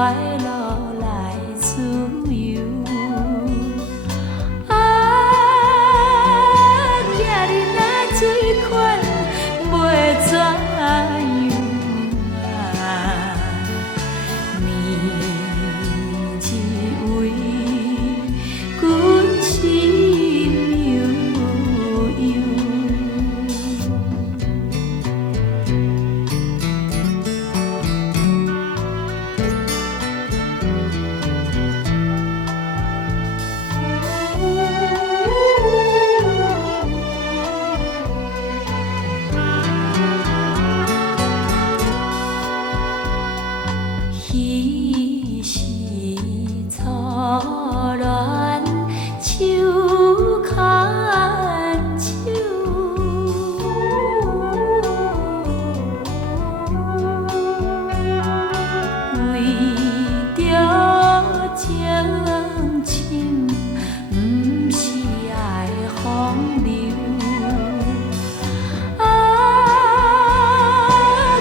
的路来自由。啊，今日若水款袂怎样啊？年一位，阮心悠悠。彼时初恋，手牵手，为着情深，不是爱风流。啊，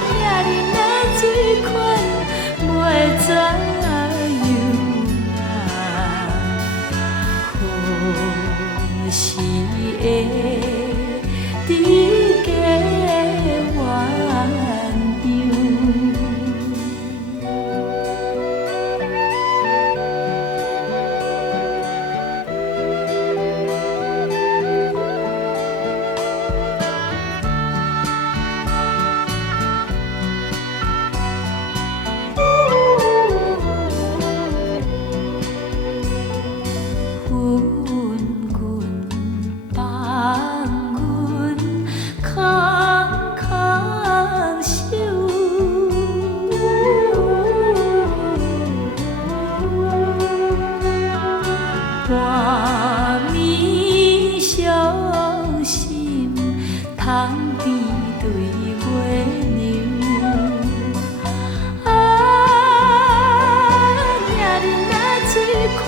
今日若水款袂怎样啊？何时会伫家鸳鸯？滚滚放阮空空手，半暝伤心，窗边对月娘。啊，今日若水款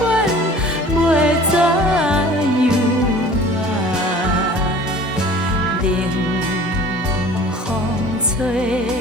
袂怎样啊？冷风吹。